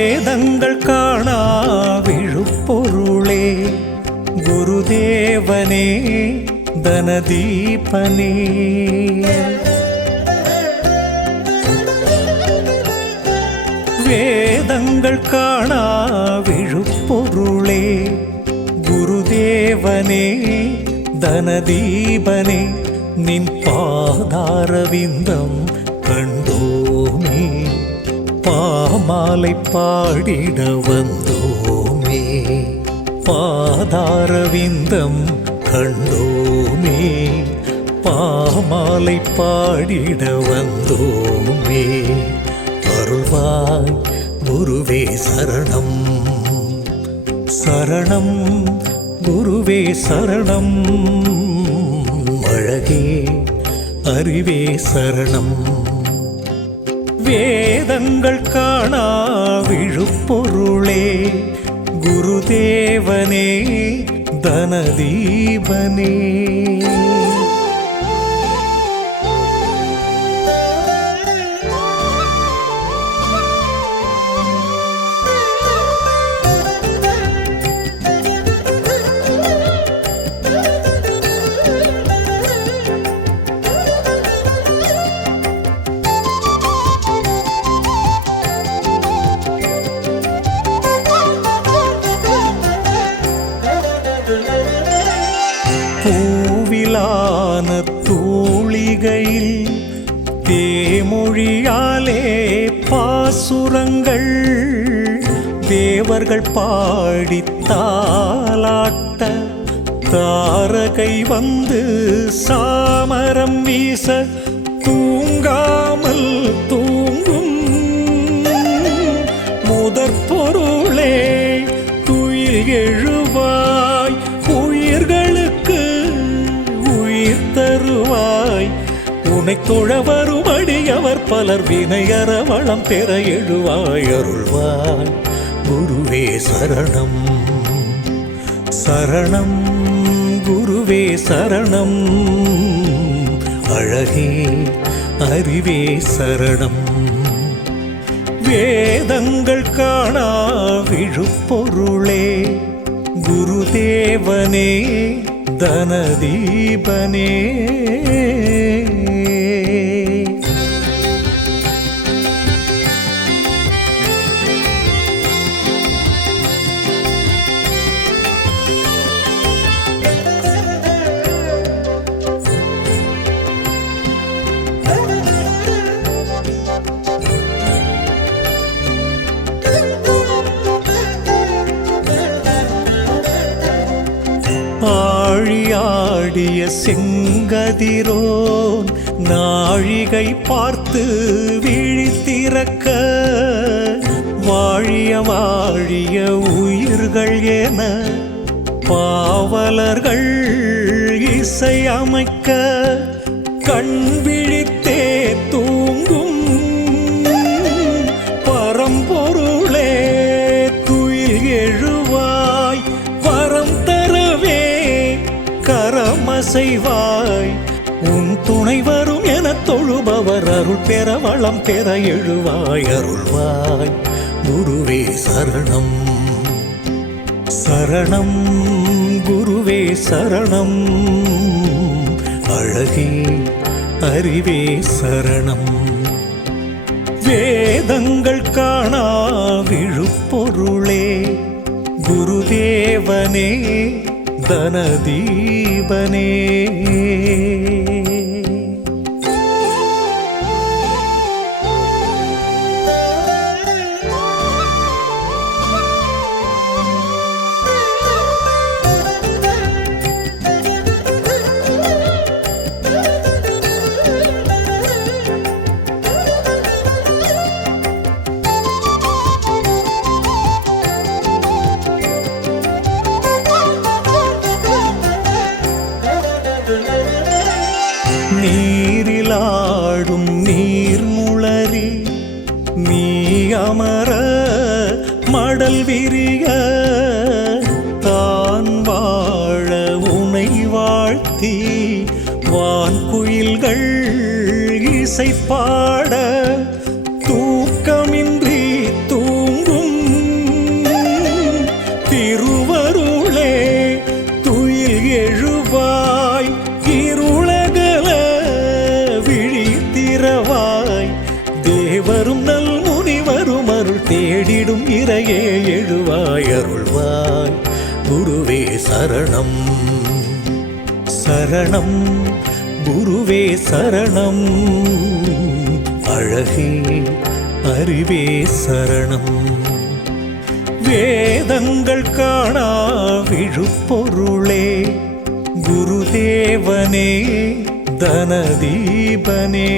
வேதங்கள் காணா விழுப்பொருளே குருதேவனே தனதீபனே வேதங்கள் காணா விழுப்பொருளே குருதேவனே தனதீபனே நின் பாதாரவிந்தம் கண்டோமே பாமாலை பாடிட வந்தோமே பாதாரவிந்தம் கண்டோமே பாமாலை பாடிட வந்தோமே அருள்வாய் குருவே சரணம் சரணம் குருவே சரணம் அழகே அறிவே சரணம் வேதங்கள் காணா விழுப்பொருளே குருதேவனே தனதீபனே பூவிலான தூளிகையில் தேமொழியாலே பாசுரங்கள் தேவர்கள் பாடித்தாலாட்ட தாரகை வந்து சாமரம் வீச தூங்காமல் தூங்கும் முதற் பொருளே துயில் எழுவாய் உயிர்களுக்கு உயிர் தருவாய் உனை தொழ வரும் அடியவர் பலர் வினையற வளம் பெற எழுவாய் அருள்வாய் குருவே சரணம் சரணம் குருவே சரணம் அழகே அறிவே சரணம் வேதங்கள் காணா விழுப்பொருளே குருதேவனே தனதீபனே ஆழியாடிய செங்கதிரோன் நாழிகை பார்த்து விழித்திறக்க வாழிய வாழிய உயிர்கள் என பாவலர்கள் இசையமைக்க கண் விழித்தே தூங்கும் பரம்பொருளே துயில் எழுவாய் வரம் தரவே கரமசைவாய் உன் துணை வரும் என தொழுபவர் அருள் பெற வளம் பெற எழுவாய் அருள்வாய் குருவே சரணம் சரணம் குருவே சரணம் அழகே அறிவே சரணம் வேதங்கள் காணா விழுப்பொருளே குருதேவனே தனதீபனே நீரிலாடும் நீர்முளரி நீ அமர மடல் விரிய தான் வாழ உனை வாழ்த்தி வான்குயில்கள் இசை பாட தூக்கமின்றி தூங்கும் தேடும் இறையே எழுவாய் அருள்வாய் குருவே சரணம் சரணம் குருவே சரணம் அழகே அறிவே சரணம் வேதங்கள் காணா விழுப்பொருளே குருதேவனே தனதீபனே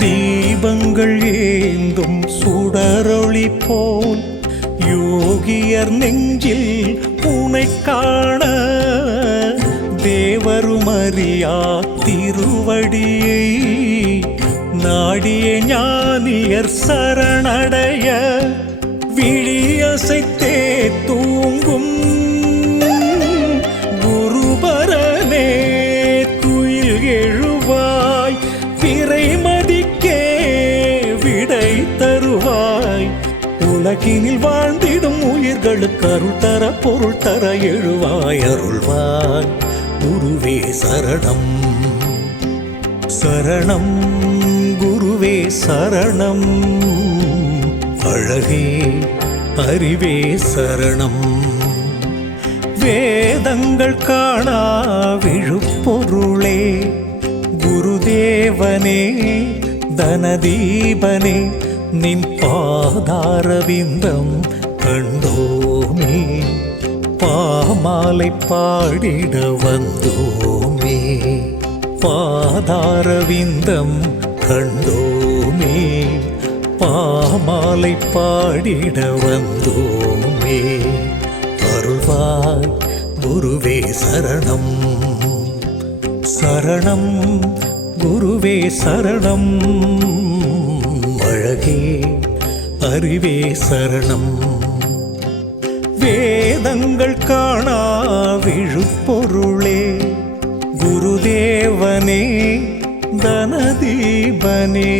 தீபங்கள் ஏந்தும் சுடரொளி போல் யோகியர் நெஞ்சில் உனை காண தேவரும் அறியா திருவடியை நாடிய ஞானியர் சரணடைய விழியசைத்தே தூங்கும் குருபரனே துயில் எழுவாய் பிறைமதிக்கே விடை தருவாய் உலகினில் வாழ்ந்திடும் உயிர்களுக்கு அருள் தர பொருள் தர எழுவாய் அருள்வாய் குருவே சரணம் சரணம் குருவே சரணம் அழகே அறிவே சரணம் வேதங்கள் காணா விழுப்பொருளே குருதேவனே தனதீபனே நின் பாதாரவிந்தம் கண்டோமே பாமாலை பாடிட வந்தோமே பாதாரவிந்தம் கண்டோமே பாமாலை பாடிட வந்தோமே அருள்வாய் குருவே சரணம் சரணம் குருவே சரணம் அழகே அறிவே சரணம் வேதங்கள் காணா விழுப்பொருளே குருதேவனே தனதீபனே